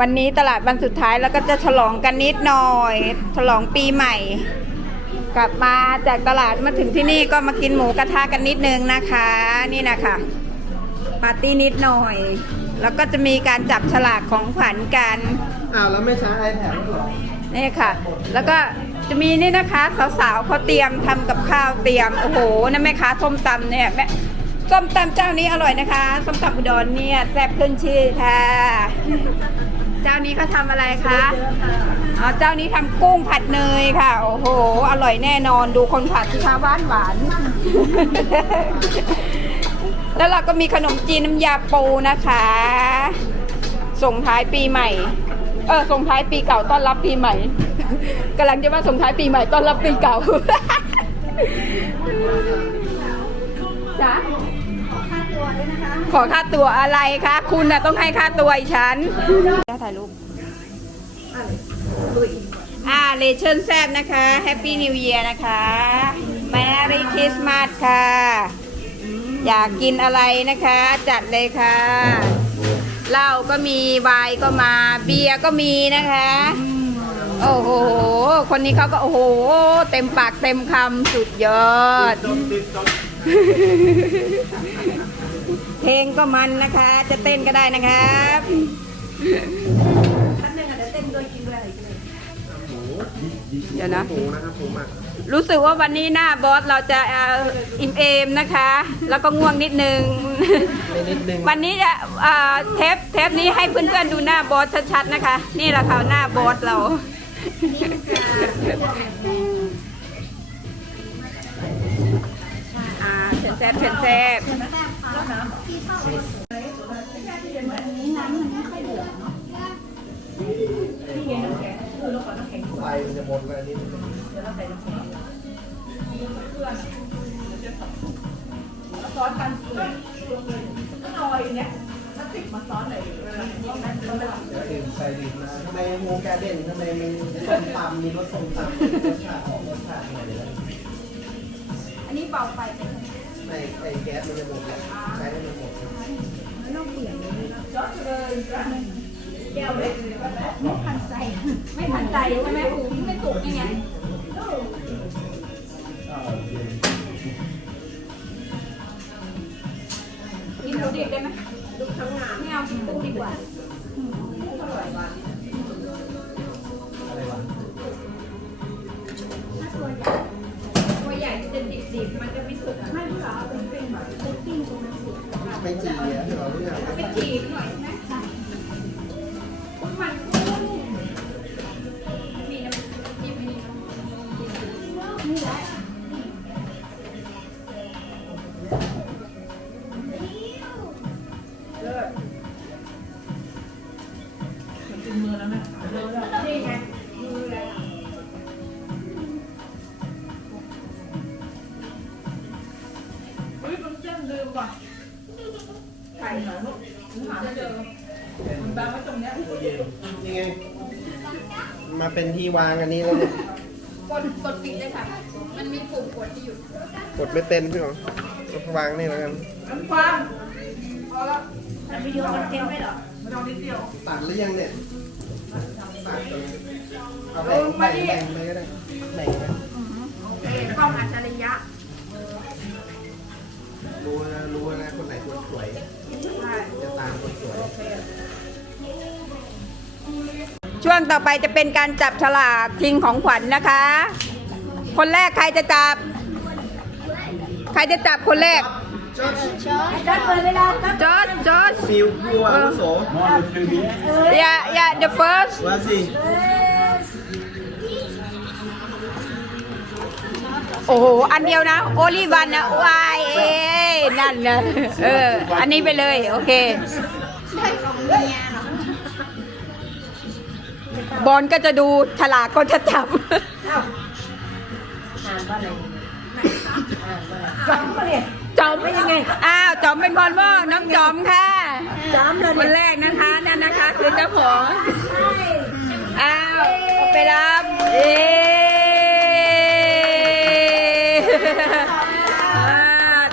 วันนี้ตลาดวันสุดท้ายแล้วก็จะฉลองกันนิดหน่อย ฉลองปีใหม่ กลับมาจากตลาดมาถึงที่นี่ก็มากินหมูกระทะกันนิดนึงนะคะ นี่นะคะปาร์ตี้นิดหน่อย แล้วก็จะมีการจับฉลากของขวัญกันอ้าวแล้วไม่ใช้ iPad หรอนี่ค่ะ แล้วก็จะมีนี่นะคะสาวๆเขาเตรียมทำกับข้าวเตรียมโอ้โหนั่นแม่ค้าส้มตำเนี่ยแม่ส้มตำเจ้านี้อร่อยนะคะส้มตำอุดรเนี่ยแซ่บขึ้นชื่อค่ะ เจ้านี้เขาทำอะไรคะอ๋อเจ้านี้ทำกุ้งผัดเนยค่ะ โอ้โห อร่อยแน่นอนดูคนผัดสิคะหวานหวาน แล้วเราก็มีขนมจีนน้ำยาปูนะคะ ส่งท้ายปีใหม่ เออ ส่งท้ายปีเก่าต้อนรับปีใหม่กำลังจะว่าส่งท้ายปีใหม่ต้อนรับปีเก่าจ๊ะขอค่าตัวอะไรคะ คุณน่ะต้องให้ค่าตัวฉัน ถ่ายรูปอ่าเลเชนแซบนะคะแฮปปี้นิวเ a ียร์นะคะแมรี่คริสต์มาสค่ะ อยากกินอะไรนะคะ จัดเลยค่ะเหล้าก็มีไวน์ก็มาเบียร์ก็มีนะคะ โอ้โห คนนี้เขาก็โอ้โห เต็มปากเต็มคำสุดยอด เพลงก็มันนะคะ จะเต้นก็ได้นะครับ เดี๋ยวนะหมูนะครับหมูหมักรู้สึกว่าวันนี้หน้าบอสเราจะเอ่ออิ่มเอมนะคะ แล้วก็ง่วงนิดนึง ไม่นิดนึงวันนี้จะเอ่อเทปเทปนี้ให้เพื่อนๆดูหน้าบอสชัดๆนะคะ นี่แหละค่ะหน้าบอสเรา อ่าเชิญแซบเชิญแซ ไฟมันจะหมดเลยนิดนึงเดี๋ยวอื่นใส่ดิบมาทำไมหมูแกเด่นทำไมมีส้มตำมีรสส้มตำรสชาติออกรสชาติหน่อยเลยอันนี้เบาไฟเป็นไม่ไอ้แก๊สมันจะหมดแล้วใช้ให้มันหมดไม่ ทันใจใช่ไหมหูไม่สุกยังไงกินหมูดิบได้ไหมไม่เอากุ้งดีกว่าอะไรวะตัวใหญ่จะดิบๆมันจะไม่สุกไม่หรอเป็นเป็นแบบปิ้งตรงนั้นสุกไม่จีอะเราเรื่องเป็นจีบหน่อยใช่ไหม ลืมว่ะไข่หน่อยลูกหาไม่เจอมันบางไว้ตรงเนี้ยตู้เย็นนี่ไง มาเป็นที่วางอันนี้แล้วเนี่ยกดกดปิดเลยค่ะ มันมีปุ่มกดที่อยู่กดไม่เป็นพี่หรอวางนี่แล้วกันน้ำฟังพอแล้วแต่วิดีโอมันเต็มไม่หรอไม่ต้องนิดเดียวตัดหรือยังเนี่ยตัดเลยเอาแบ่งแบ่งแบ่งไปก็ได้แบ่งนะเอ๊กล้องอัจฉริยะ ช่วงต่อไปจะเป็นการจับฉลากทิ้งของขวัญนะคะ คนแรกใครจะจับ ใครจะจับคนแรกจอดจอดฟิวผู้อาวุโสอย่าอย่า the first ว่าสิโอ้โหอันเดียวนะโอลิวันนะวายเอ้ยนั่นนะเอออันนี้ไปเลย โอเค บอลก็จะดูฉลากก็จะจับจอมเป็นยังไง อ้าวจอมเป็นคนบ้างน้องจอมค่ะจอมเลยคนแรกนะคะนั่นนะคะ คือเจ้าของอ้าวเอาไปรับเอ๊อ่า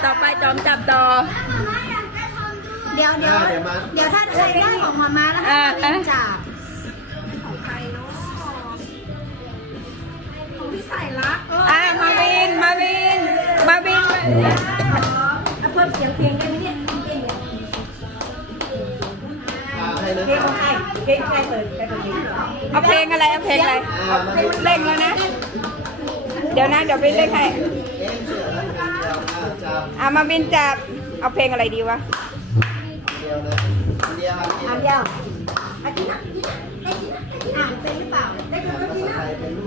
ต่อไปจอมจับต่อเดี๋ยวเดี๋ยวอ่าเดี๋ยวมาเดี๋ยวถ้าใครได้ของมามาแล้วให้อ่า มาเล่นจับเอเพิ่มเสียงเพลงได้ไหมเนี่ยเพลงเนี่ยอ่าให้นเพลงของใครเพลงใครเปิดใครเปิดเพลงเอาเพลงอะไรเอาเพลงอะไรเร่งแล้วนะ เดี๋ยวนะเดี๋ยวไปเร่งให้เอ๊ะเสือแล้วเดียวอ่ามาบินจับเอาเพลงอะไรดีวะเดียวอันเดียวอันเดียวอาทิตย์นะอาทิตย์นะอ่านเป็นหรือเปล่าได้ดูภาอาทิตย์นะ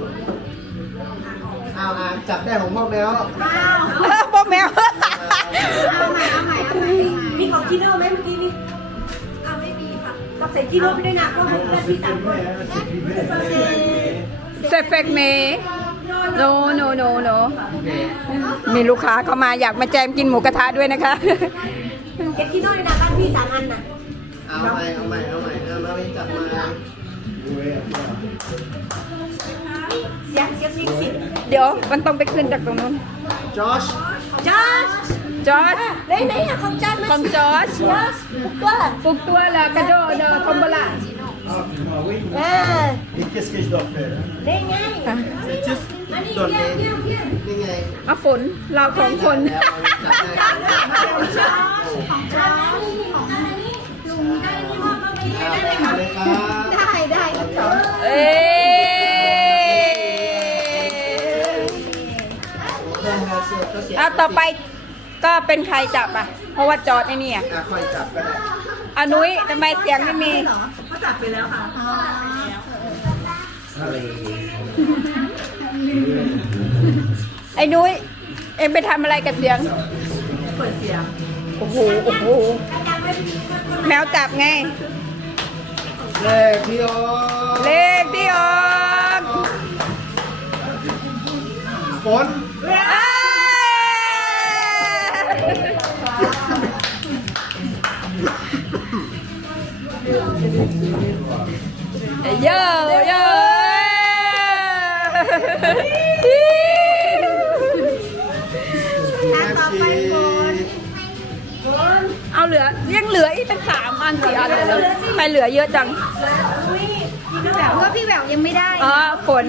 าวอ่าจับได้ของพ่อแมวอ้าวพวกแมวเอาใหม่เอาใหม่เอาใหม่มีของจีโน่ไหมเมื่อกี้นี่เอาไม่มีค่ะก็ใส่จีโน่ไปด้วยนะเพราะมันเป็นพี่สามคนเซเซฟเฟกเมโนโนโนโนมีลูกค้าเข้ามาอยากมาแจมกินหมูกระทะด้วยนะคะเก็บจีโน่เลยนะบ้านพี่สามอันน่ะเอาใหม่เอาใหม่เอาใหม่เอามาเป็นจับมาเสียงเสียงมิวสิก เดี๋ยวมันต้องไปขึ้นจากตรงนู้นจอชจอร์จจอร์จไหนไหนอะของจอร์จมาของจอร์จจอร์จปุ๊กตัวปลุกตัวละกระโดดเดอทอมโบลาเออ Et qu'est-ce que je dois faire ได้ไง just อันนี้โดนเพี้เอยงเพี้ยเพี้ยนี่ไงเอาฝนเราสองคนแล้วจับได้ของจอร์จของจอร์จของอันนี้ลุงได้ที่ว่าเมื่อกี้อ่าได้ไหมได้คะเลยครับได้ได้ครับจอร์จ เอ้ย อาต่อไปก็เป็นใครจับอะ เพราะว่าจอดไอ้นี่อะอะค่อยจับก็ได้อานุ้ยทำไมเสียงไม่มีเขาจับไปแล้วค่ะไอ้นุ้ย เอ็มไปทำอะไรกับเสียง เปิดเสียงโอ้โหโอ้โหแมวจับไง เลขที่โอเลขที่ออกฝน อันสี่อันเลยเหรอทำไปเหลือเยอะจังอุ้ยจีโน่ก็พี่แหววยังไม่ได้อ๋อฝน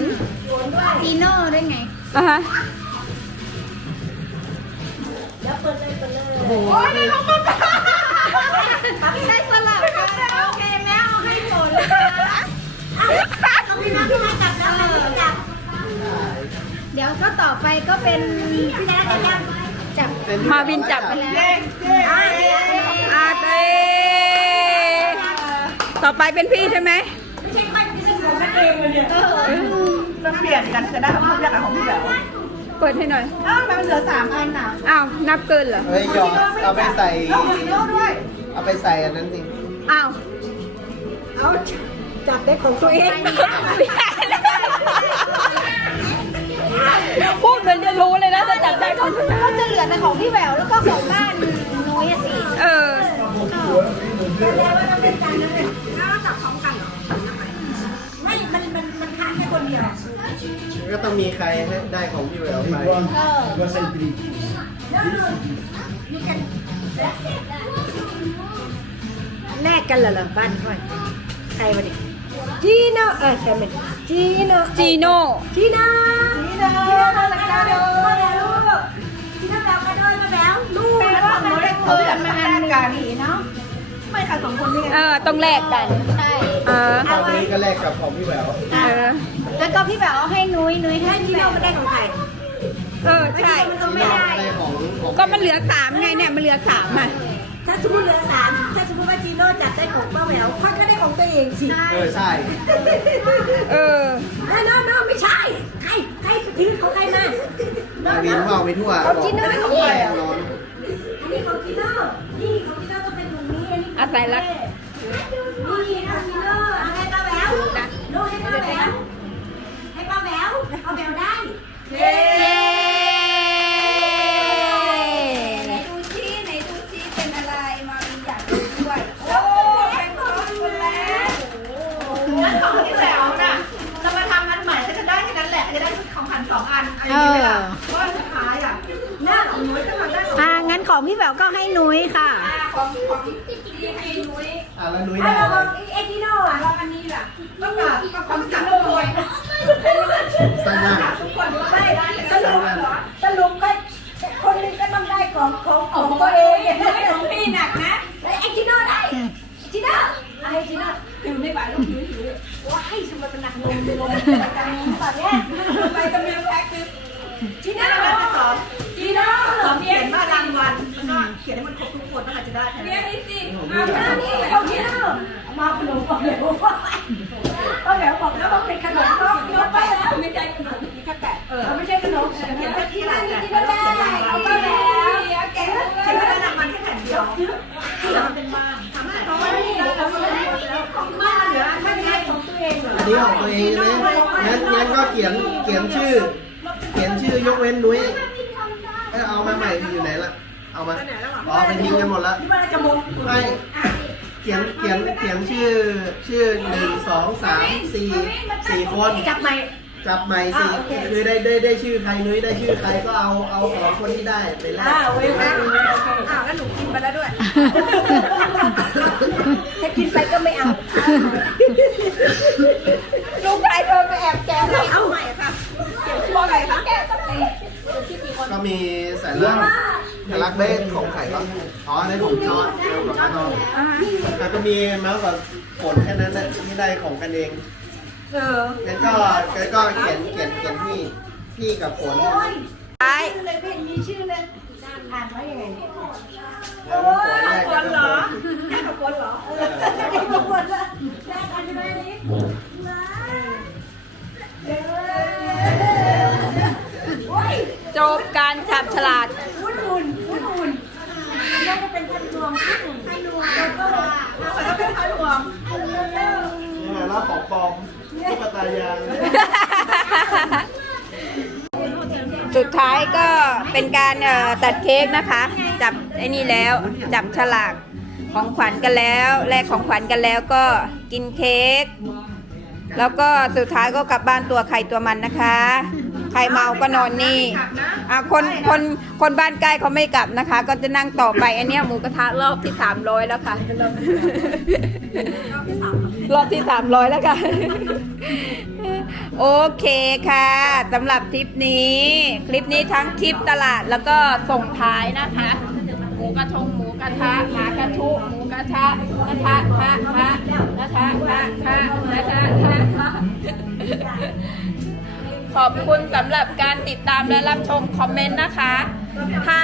จีโน่ด้วยไงอะฮะแล้วเปิดเลยเปิดเลยโอ้โหได้สลับกันโอเคแม่เอาให้ฝนนะคะเอาพี่น้องพี่น้องจับแล้วพี่จับเดี๋ยวก็ต่อไปก็เป็นพี่นัทจับจับมาวินจับไปแล้วอาเต้ ต่อไปเป็นพี่ใช่ไหมไม่ใช่ไม่ใช่ผมนั่นเองเลยเนี่ยเราเปลี่ยนกันจะได้ของพี่กับของพี่แบบเปิดให้หน่อย อ้าวมันเหลือสามอันน่ะอ้าว นับเกินเหรอ เฮ้ยหยอดเอาไปใส่แล้วของพี่โน่ด้วย เอาไปใส่อันนั้นสิ อ้าว เอาจับได้ของตัวเอง ต้องมีใครให้ได้ของพี่แหววไป Tu dois celle-ci. แลกกันเหรอเหรอบ้านค่อยใครมาดิจีโน่เออใช่ไหมจีโน่จีโน่ จีโน่จีโน่จีโน่เรากระโดดมาแล้วลูกจีโน่เรากระโดดมาแล้วลูกแปลว่ามันได้เปิดมาอันกันเนาะ ไม่ค่ะสองคนนี่ไงเออต้องแลกกันใช่เออตอนนี้ก็แลกกับของพี่แหววเออแล้วก็พี่แหววเอาให้นุ้ยนุ้ยให้จีพี่แหวโน่วไม่ได้ของใครเออใช่มันก็ไม่ได้ ได้ของของก็มันเหลือสามไงเนี่ยมันเหลือสามอะถ้าสมมติเหลือสามถ้าสมมติว่าจีโน่จับได้ของป้าแหววค่อยก็ได้ของตัวเองสิเออใช่เออไม่โน่โน่ไม่ใช่ ใครใครถือของใครมามาวินเผาไปทั่วบอกไม่ได้ของใครนอน อันนี้ของจีโน่นี่ของจีโน่ต้ องเป็นตรงนี้อันนี้อาศัยรัก นี่ของจีโน่เอาให้ป้าแหววโน่ให้ป้าแหวว อะแลุยได้อะไรเอ็กซิโนอะเราอันนี้ล่ะต้องแมาต้องจับตัวสั้นมากทุกคนไม่สรุกปสรุกก็คนนึงก็ต้องได้ของของของตัวเองของพี่หนักนะไอ็กซิโนอกได้ที่นอกไอ้ที่นอกถือไม่ไหวลูกถือถือว้ายฉันมันหนักลงลงไปกันลงอนแย่ไปกับเมียแพ็คคือที่นั่นเราสอนที่น่นเขียนว่ารางวัลก็เขียนให้มันครบทุกคนนะคะจะได้เนี่ยนี่สิมาหอ่านี่ เลยว่าเอาแล้วบอกแล้วว่าเป็นขนมก็ยกไปแล้วไม่ใช่ขนมนี่แค่แปะเออไม่ใช่ขนมเขียนแค่ที่นั่นนี่ก็ได้เอาไปแล้วเมียแกะเขียนว่าได้รางวัลแค่แผ่นเดียวแล้วมันเป็นบ้านทำให้เขาไม่ได้ของบ้านเหลือแค่นี้ของตัวเองเหรออันนี้ของตัวเองใช่ไหมงั้นงั้นก็เขียนเขียนชื่อ เขียนชื่อยกเว้นนุ้ยเอ้ยเอามาใหม่อยู่ไหนล่ะเอามาอ๋อไปทิ้งกันหมดแล้วที่ว่าจะมงไม่ เขียนเขียนเขียนชื่อชื่อหนึ่งสองสามสี่สี่คน จับใหม่จับใหม่สี่คือได้ได้ได้ชื่อใครนุ้ยได้ชื่อใครก็เอาเอาของคนที่ได้ไปแลก อ่าเว้ยนะอ้าวแล้วหนูกินไปแล้วด้วย ถ้ากินไปก็ไม่เอา ลูกชายโดนไปแอบแกะเลย เอาใหม่ค่ะ พวกไหนคะแกะสักที ก็มีสายลักสาย ลักเบสของไข่ก็อ๋อในของจอร์ดของจอร์ดแล้วก็มีมากับผลแค่นั้นแหละที่ได้ของกันเองเอองั้นก็งั้นก็เขียนเขียนเขียนพี่พี่กับผลไปเลยไม่มีชื่อเลยอ่านว่ายังไงแล้วผลเหรอแค่กับคนเหรอเด็กบางคนว่าแรกอันนี้นี้โอ้จบการจับฉลาก วุ่นวุ่นวุ่นวุ่นแล้วก็เป็นพันรวมวุ่นพันรวมแล้วก็ แล้วก็เป็นพารวม นี่แหละแล้วของปลอมตุ๊กตายางสุดท้ายก็เป็นการเอ่อตัดเค้กนะคะ จับไอ้นี่แล้วจับฉลากของขวัญกันแล้วแลกของขวัญกันแล้วก็กินเค้กแล้วก็สุดท้ายก็กลับบ้านตัวใครตัวมันนะคะ ใครเมาก็นอนนี่อะคนคนคนบ้านใกล้เขาไม่กลับนะคะ ก็จะนั่งต่อไปอันเนี้ยหมูกระทะรอบที่สามร้อยแล้วค่ะ รอบที่สามร้อยแล้วค่ะ โอเคค่ะสำหรับทริปนี้ คลิปนี้ทั้งคลิปตลาดแล้วก็ส่งท้ายนะคะหมูกระทงหมูกระทะหมากระทุหมูกระทะกระทะทะทะนะคะทะทะนะคะทะทะ ขอบคุณสำหรับการติดตามและรับชมคอมเมนต์นะคะ ถ้า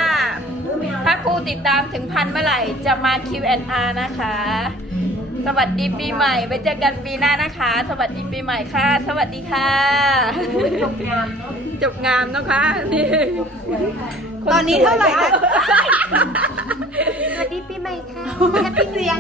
ถ้าผู้ติดตามถึงพันเมื่อไหร่จะมา Q&R นะคะ สวัสดีปีใหม่ไว้เจอกันปีหน้านะคะ สวัสดีปีใหม่ค่ะ สวัสดีค่ะ จบงามเนาะจบงามนะคะนี่ตอนนี้เท่าไหร่นะ สวัสดีปีใหม่ค่ะแฮปปี้เสียง